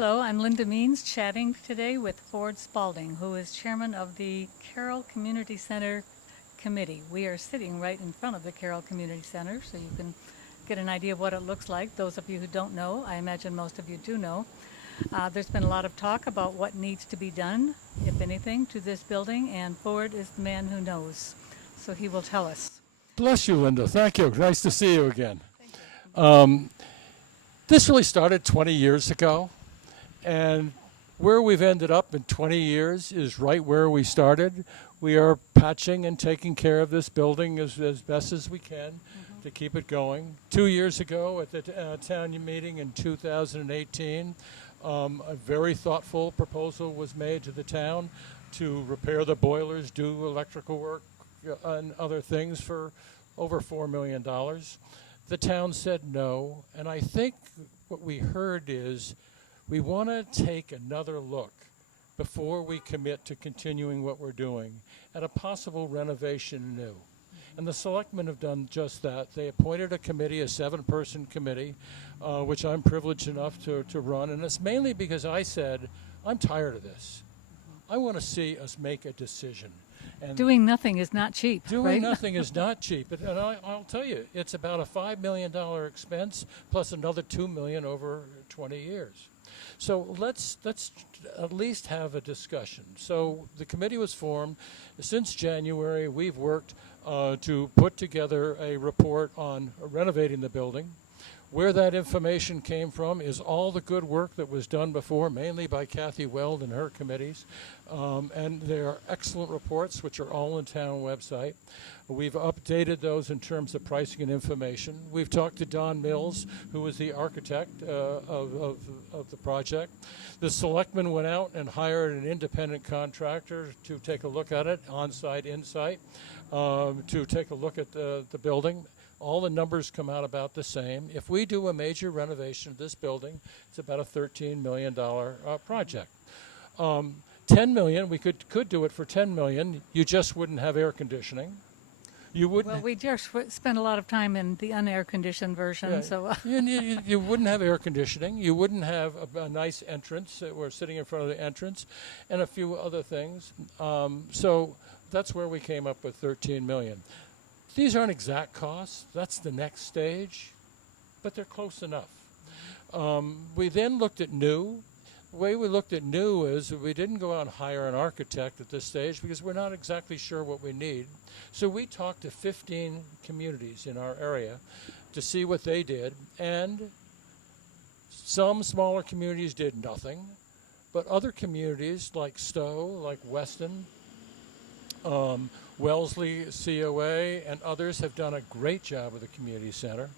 Hello, I'm Linda Means, chatting today with Ford Spalding, who is chairman of the Caryl Community Center Committee. We are sitting right in front of the Caryl Community Center, so you can get an idea of what it looks like. Those of you who don't know, I imagine most of you do know. There's been a lot of talk about what needs to be done, if anything, to this building, and Ford is the man who knows, so he will tell us. Bless you, Linda. Thank you. Nice to see you again. Thank you. This really started 20 years ago, and where we've ended up in 20 years is right where we started. We are patching and taking care of this building as best as we can to keep it going. 2 years ago at the town meeting in 2018, a very thoughtful proposal was made to the town to repair the boilers, do electrical work, and other things for over $4 million. The town said no, and I think what we heard is we want to take another look before we commit to continuing what we're doing at a possible renovation new. And the selectmen have done just that. They appointed a committee, a 7-person committee, which I'm privileged enough to run. And it's mainly because I said, I'm tired of this. I want to see us make a decision. And Doing nothing is not cheap, doing right? nothing is not cheap. And I'll tell you, it's about a $5 million expense plus another $2 million over 20 years. So let's at least have a discussion. So the committee was formed. Since January, we've worked to put together a report on renovating the building. Where that information came from is all the good work that was done before, mainly by Kathy Weld and her committees. And they are excellent reports, which are all on the town website. We've updated those in terms of pricing and information. We've talked to Don Mills, who was the architect of the project. The selectmen went out and hired an independent contractor to take a look at it, on-site, in-site, to take a look at the building. All the numbers come out about the same. If we do a major renovation of this building, it's about a $13 million project. 10 million, we could do it for 10 million. You just wouldn't have air conditioning. You wouldn't. Well, we just spent a lot of time in the unair-conditioned version, Yeah, so you wouldn't have air conditioning. You wouldn't have a nice entrance. We're sitting in front of the entrance, and a few other things. So that's where we came up with 13 million. These aren't exact costs. That's the next stage, but they're close enough. We then looked at new. The way we looked at new is we didn't go out and hire an architect at this stage because we're not exactly sure what we need. So we talked to 15 communities in our area to see what they did, and some smaller communities did nothing, but other communities like Stowe, like Weston, Wellesley COA, and others have done a great job with the community center.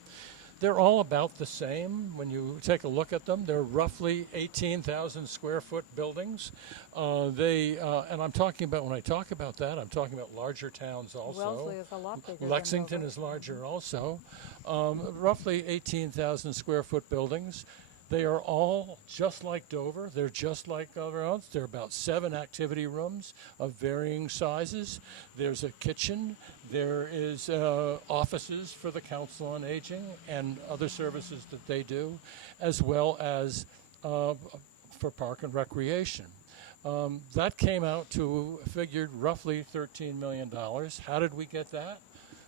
They're all about the same when you take a look at them. They're roughly 18,000 square foot buildings. And I'm talking about, when I talk about that, I'm talking about larger towns also. Wellesley is a lot bigger. Lexington is larger also. Roughly 18,000 square foot buildings. They are all just like Dover. They're just like other ones. There are about 7 activity rooms of varying sizes. There's a kitchen. There is offices for the Council on Aging and other services that they do, as well as for park and recreation. That came out to figured roughly $13 million. How did we get that?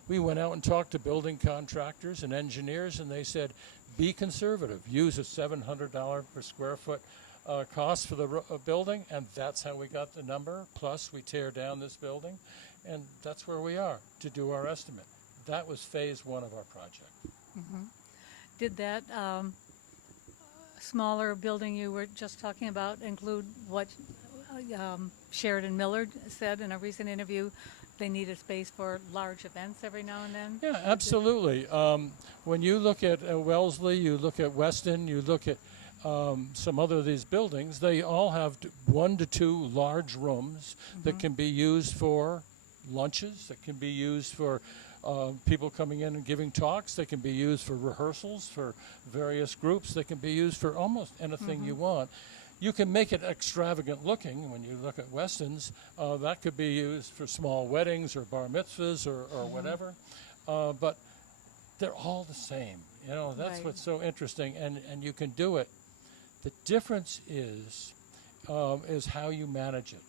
We went out and talked to building contractors and engineers, and they said, be conservative. Use a $700 per square foot cost for the building, and that's how we got the number. Plus, we tear down this building, and that's where we are to do our estimate. That was phase 1 of our project. Mm-hmm. Did that smaller building you were just talking about include what Sheridan Millard said in a recent interview? They need a space for large events every now and then? Yeah, absolutely. When you look at Wellesley, you look at Weston, you look at some other of these buildings, they all have 1 to 2 large rooms that can be used for lunches, that can be used for people coming in and giving talks, they can be used for rehearsals for various groups, they can be used for almost anything you want. You can make it extravagant looking when you look at Weston's. That could be used for small weddings or bar mitzvahs or whatever. But they're all the same. You know, that's Right. what's so interesting. And you can do it The difference is how you manage it.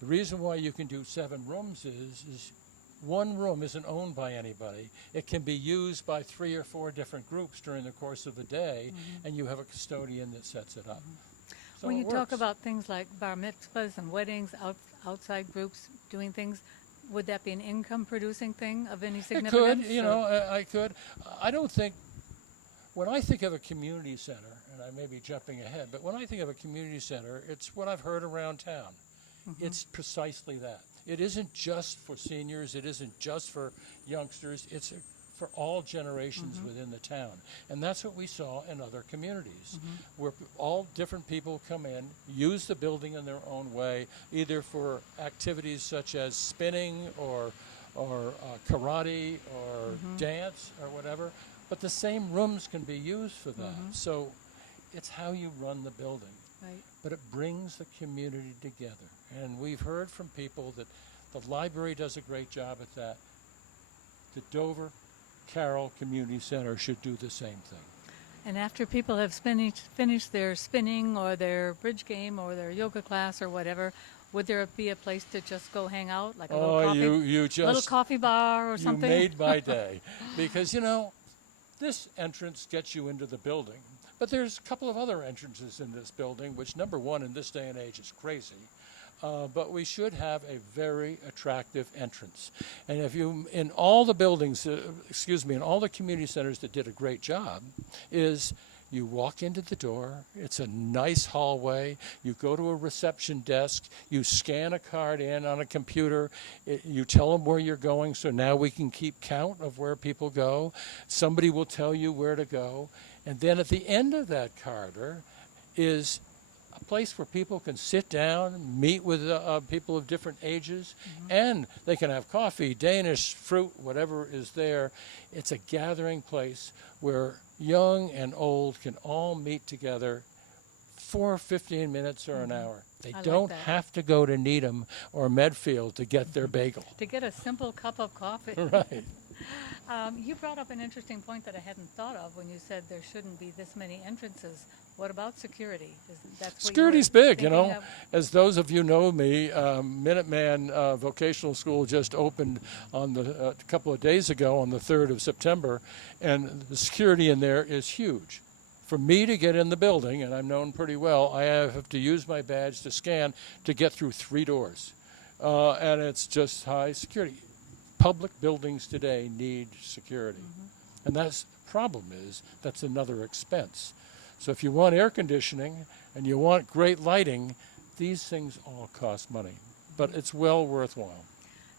The reason why you can do 7 rooms is one room isn't owned by anybody. It can be used by 3 or 4 different groups during the course of the day, and you have a custodian that sets it up. So When it you talk works. about things like bar mitzvahs and weddings, outside groups doing things, would that be an income-producing thing of any It significance? could, I could. I don't think, when I think of a community center, and I may be jumping ahead, but when I think of a community center, it's what I've heard around town. It's precisely that. It isn't just for seniors, it isn't just for youngsters, it's for all generations within the town. And that's what we saw in other communities, where all different people come in, use the building in their own way, either for activities such as spinning or karate or dance or whatever, but the same rooms can be used for that. So it's how you run the building. Right. But it brings the community together. And we've heard from people that the library does a great job at that. The Dover Caryl Community Center should do the same thing. And after people have finished their spinning or their bridge game or their yoga class or whatever, would there be a place to just go hang out, like a little coffee, you just little coffee bar or you something? made my day. Because, this entrance gets you into the building. But there's a couple of other entrances in this building, which, number one, in this day and age is crazy. But we should have a very attractive entrance. And if you, in all the buildings, in all the community centers that did a great job, is you walk into the door, it's a nice hallway, you go to a reception desk, you scan a card in on a computer, you tell them where you're going, so now we can keep count of where people go. Somebody will tell you where to go. And then at the end of that corridor is a place where people can sit down, meet with people of different ages, and they can have coffee, Danish, fruit, whatever is there. It's a gathering place where young and old can all meet together for 15 minutes or an hour. They I don't like that. have to go to Needham or Medfield to get their bagel. To get a simple cup of coffee. Right. You brought up an interesting point that I hadn't thought of when you said there shouldn't be this many entrances. What about security? That's what Security's you were big, thinking of? As those of you know me, Minuteman Vocational School just opened on a couple of days ago on the 3rd of September, and the security in there is huge. For me to get in the building, and I'm known pretty well, I have to use my badge to scan to get through 3 doors. And it's just high security. Public buildings today need security. And that's the problem is that's another expense. So if you want air conditioning and you want great lighting, these things all cost money. But it's well worthwhile.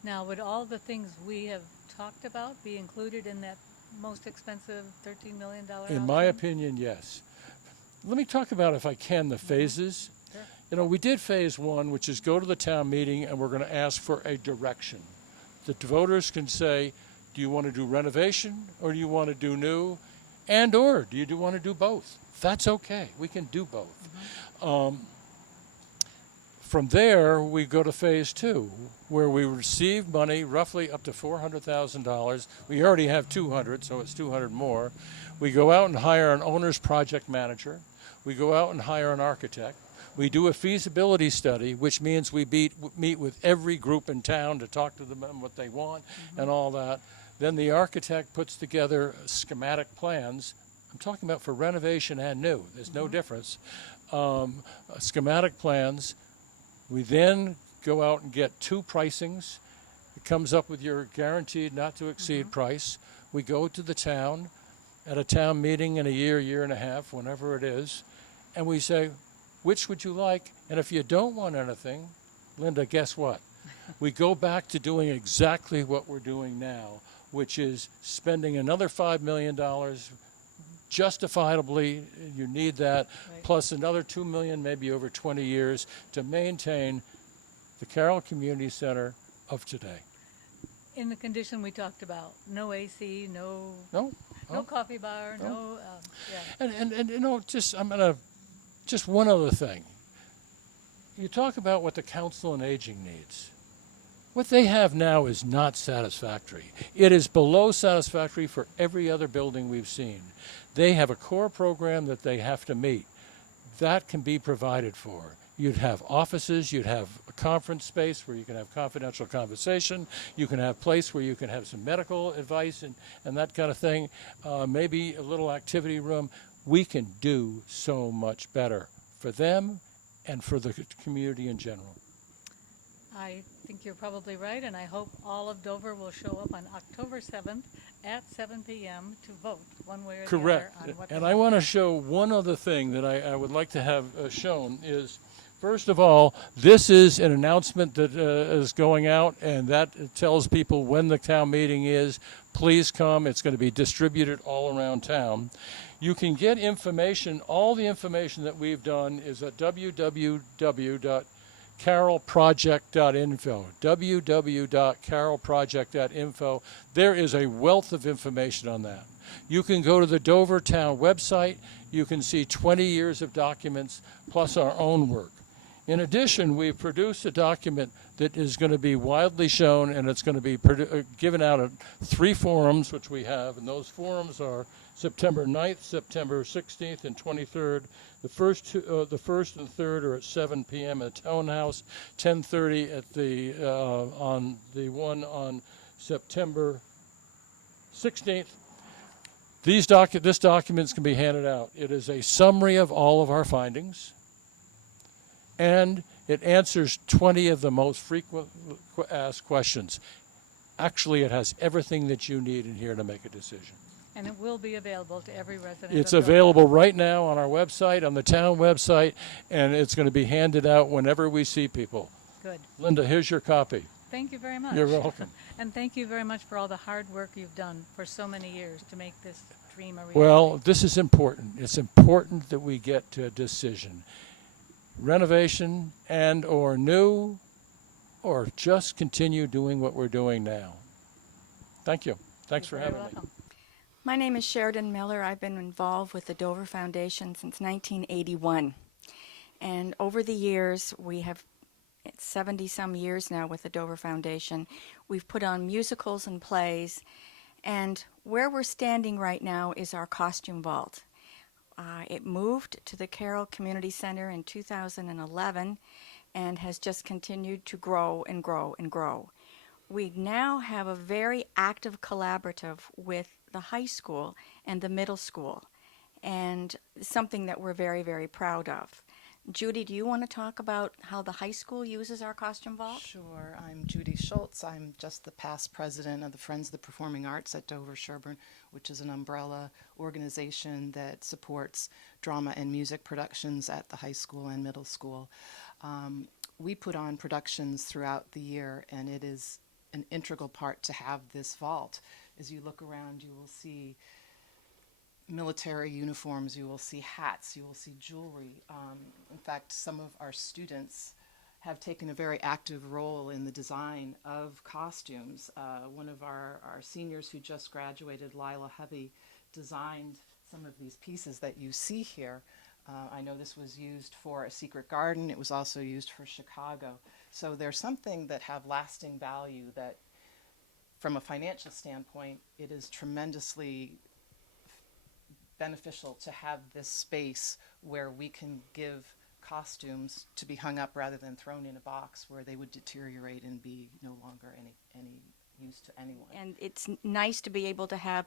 Now, would all the things we have talked about be included in that most expensive $13 million In my option? opinion, yes. Let me talk about, if I can, the phases. Sure. We did phase 1, which is go to the town meeting and we're going to ask for a direction. The voters can say, do you want to do renovation or do you want to do new? And or do you want to do both? That's okay. We can do both. From there, we go to phase 2, where we receive money roughly up to $400,000. We already have 200, so it's 200 more. We go out and hire an owner's project manager. We go out and hire an architect. We do a feasibility study, which means we meet with every group in town to talk to them and what they want and all that. Then the architect puts together schematic plans. I'm talking about for renovation and new. There's no difference. Schematic plans. We then go out and get 2 pricings. It comes up with your guaranteed not to exceed price. We go to the town at a town meeting in a year and a half, whenever it is, and we say, which would you like? And if you don't want anything, Linda, guess what? We go back to doing exactly what we're doing now, which is spending another $5 million. Justifiably, you need that, Right. plus another $2 million, maybe over 20 years, to maintain the Caryl Community Center of today. In the condition we talked about, no AC, no No? coffee bar, No. yeah. And just one other thing. You talk about what the Council on Aging needs. What they have now is not satisfactory. It is below satisfactory for every other building we've seen. They have a core program that they have to meet. that can be provided for. You'd have offices, you'd have a conference space where you can have confidential conversation, you can have a place where you can have some medical advice and that kind of thing, maybe a little activity room. We can do so much better for them and for the community in general. I think you're probably right, and I hope all of Dover will show up on October 7th at 7 p.m. to vote one way or Correct. the other on what And they I want. want to show one other thing that I would like to have shown is, first of all, this is an announcement that is going out, and that tells people when the town meeting is. Please come. It's going to be distributed all around town. You can get information. All the information that we've done is at www.carolproject.info. www.carolproject.info. There is a wealth of information on that. You can go to the Dover Town website. You can see 20 years of documents plus our own work. In addition, we've produced a document that is going to be widely shown, and it's going to be given out at 3 forums, which we have, and those forums are September 9th, September 16th, and 23rd. The first and third are at 7 p.m. at the Townhouse, 10:30 at the on the one on September 16th. This documents can be handed out. It is a summary of all of our findings, and it answers 20 of the most frequent asked questions. Actually, it has everything that you need in here to make a decision. And it will be available to every resident. It's of Dover. available right now on our website, on the town website, and it's going to be handed out whenever we see people. Good. Linda, here's your copy. Thank you very much. You're welcome. And thank you very much for all the hard work you've done for so many years to make this dream a reality. Well, this is important. It's important that we get to a decision. Renovation and or new, or just continue doing what we're doing now. Thank you. Thanks for You're having very me. welcome. My name is Sheridan Miller. I've been involved with the Dover Foundation since 1981. And over the years, we have 70-some years now with the Dover Foundation. We've put on musicals and plays. And where we're standing right now is our costume vault. It moved to the Caryl Community Center in 2011 and has just continued to grow and grow and grow. We now have a very active collaborative with the high school and the middle school, and something that we're very, very proud of. Judy, do you want to talk about how the high school uses our costume vault? Sure. I'm Judy Schultz. I'm just the past president of the Friends of the Performing Arts at Dover Sherburne, which is an umbrella organization that supports drama and music productions at the high school and middle school. We put on productions throughout the year, and it is an integral part to have this vault. As you look around, you will see military uniforms, you will see hats, you will see jewelry. In fact, some of our students have taken a very active role in the design of costumes. One of our seniors who just graduated, Lila Hubby, designed some of these pieces that you see here. I know this was used for A Secret Garden. It was also used for Chicago. So there's something that have lasting value that, from a financial standpoint, it is tremendously beneficial to have this space where we can give costumes to be hung up rather than thrown in a box where they would deteriorate and be no longer any use to anyone. And it's nice to be able to have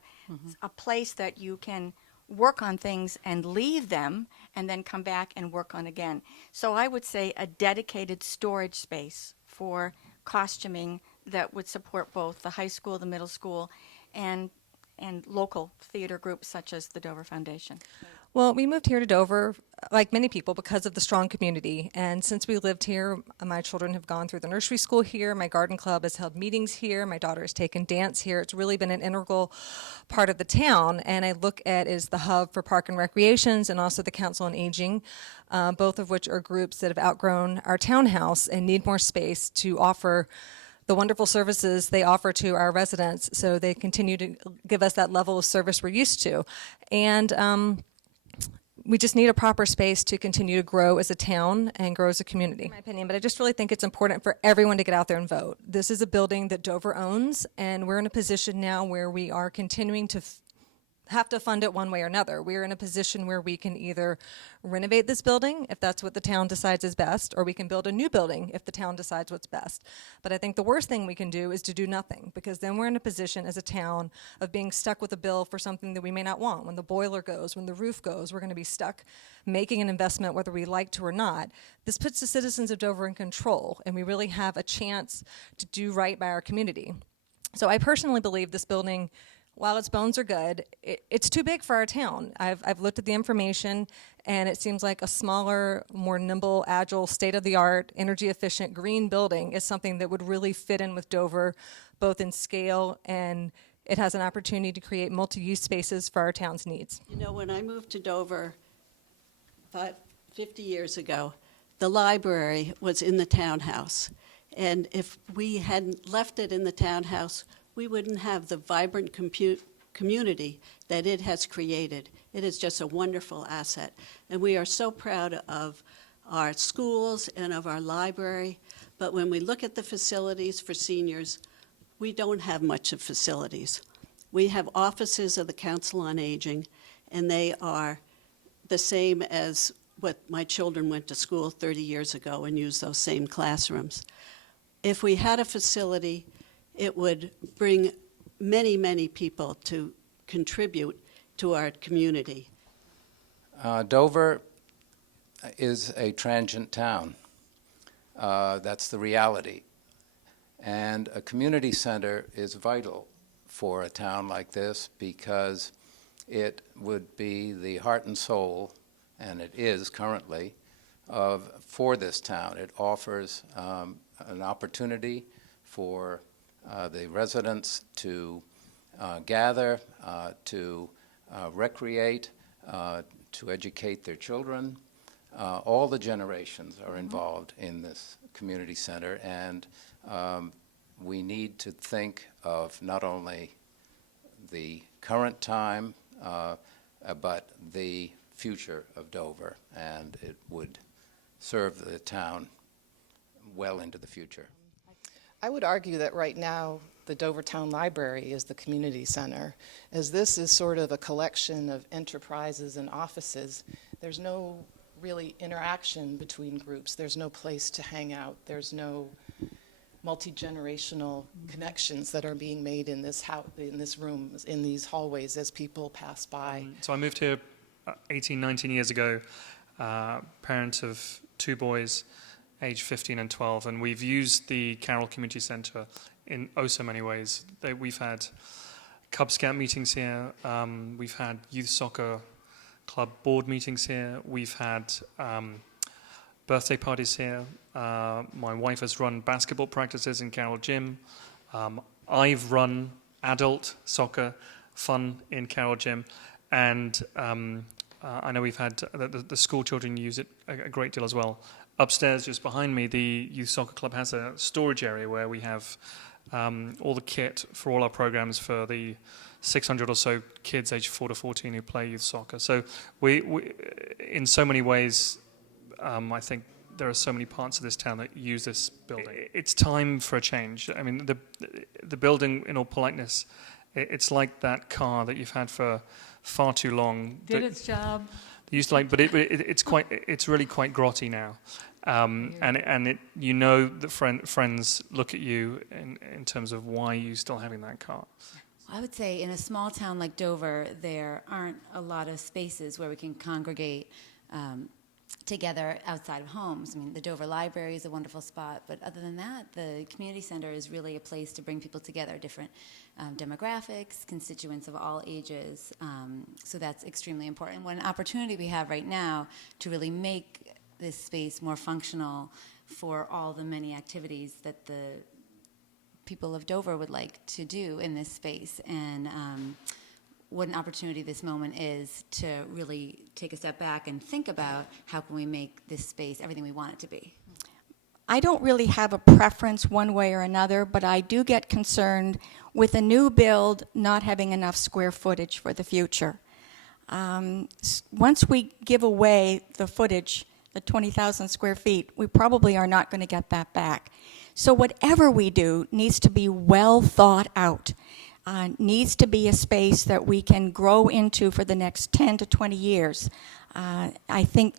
a place that you can work on things and leave them and then come back and work on again. So I would say a dedicated storage space for costuming that would support both the high school, the middle school, and local theater groups such as the Dover Foundation. Well, we moved here to Dover, like many people, because of the strong community. And since we lived here, my children have gone through the nursery school here. My garden club has held meetings here. My daughter has taken dance here. It's really been an integral part of the town. And I look at it as the hub for park and recreations and also the Council on Aging, both of which are groups that have outgrown our townhouse and need more space to offer the wonderful services they offer to our residents, so they continue to give us that level of service we're used to. And we just need a proper space to continue to grow as a town and grow as a community, in my opinion. But I just really think it's important for everyone to get out there and vote. This is a building that Dover owns, and we're in a position now where we are continuing to have to fund it one way or another. We're in a position where we can either renovate this building if that's what the town decides is best, or we can build a new building if the town decides what's best. But I think the worst thing we can do is to do nothing, because then we're in a position as a town of being stuck with a bill for something that we may not want. When the boiler goes, when the roof goes, we're going to be stuck making an investment whether we like to or not. This puts the citizens of Dover in control, and we really have a chance to do right by our community. So I personally believe this building, while its bones are good, it's too big for our town. I've looked at the information, and it seems like a smaller, more nimble, agile, state-of-the-art, energy-efficient green building is something that would really fit in with Dover, both in scale, and it has an opportunity to create multi-use spaces for our town's needs. You know, when I moved to Dover 50 years ago, the library was in the townhouse. And if we hadn't left it in the townhouse, we wouldn't have the vibrant community that it has created. It is just a wonderful asset. And we are so proud of our schools and of our library. But when we look at the facilities for seniors, we don't have much of facilities. We have offices of the Council on Aging, and they are the same as what my children went to school 30 years ago and used those same classrooms. If we had a facility, it would bring many, many people to contribute to our community. Dover is a transient town. That's the reality. And a community center is vital for a town like this because it would be the heart and soul, and it is currently, for this town. It offers an opportunity for the residents to gather, to recreate, to educate their children. All the generations are involved in this community center, and we need to think of not only the current time, but the future of Dover, and it would serve the town well into the future. I would argue that right now the Dover Town Library is the community center. As this is sort of a collection of enterprises and offices, there's no really interaction between groups. There's no place to hang out. There's no multi-generational connections that are being made in this house, in this room, in these hallways as people pass by. So I moved here 18, 19 years ago, parent of two boys, aged 15 and 12, and we've used the Caryl Community Centre in oh so many ways. We've had Cub Scout meetings here, we've had youth soccer club board meetings here, we've had birthday parties here. My wife has run basketball practices in Caryl Gym. I've run adult soccer fun in Caryl Gym, and I know we've had the school children use it a great deal as well. Upstairs, just behind me, the youth soccer club has a storage area where we have all the kit for all our programs for the 600 or so kids aged 4 to 14 who play youth soccer. So we in so many ways, I think there are so many parts of this town that use this building. It's time for a change. I mean, the building, in all politeness, it's like that car that you've had for far too long. Did its job. They used to like, but it's really quite grotty now, and it you know that friends look at you in terms of why are you still having that car. I would say in a small town like Dover, there aren't a lot of spaces where we can congregate together outside of homes. I mean, the Dover Library is a wonderful spot, but other than that, the community center is really a place to bring people together, different demographics, constituents of all ages. So that's extremely important. What an opportunity we have right now to really make this space more functional for all the many activities that the people of Dover would like to do in this space. And what an opportunity this moment is to really take a step back and think about how can we make this space everything we want it to be. I don't really have a preference one way or another, but I do get concerned with a new build not having enough square footage for the future. Once we give away the footage, the 20,000 square feet, we probably are not going to get that back. So whatever we do needs to be well thought out. needs to be a space that we can grow into for the next 10 to 20 years. I think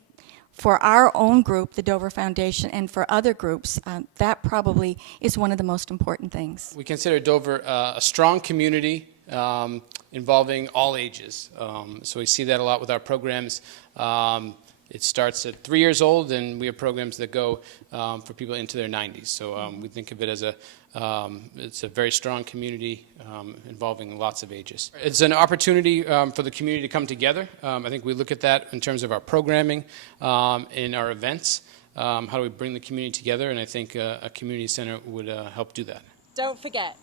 for our own group, the Dover Foundation, and for other groups, that probably is one of the most important things. We consider Dover a strong community involving all ages. So we see that a lot with our programs. It starts at 3 years old, and we have programs that go for people into their 90s. So we think of it as it's a very strong community involving lots of ages. It's an opportunity for the community to come together. I think we look at that in terms of our programming, in our events. How do we bring the community together? And I think a community center would help do that. Don't forget,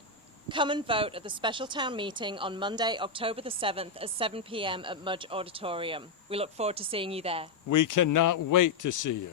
come and vote at the special town meeting on Monday, October the 7th at 7 p.m. at Mudge Auditorium. We look forward to seeing you there. We cannot wait to see you.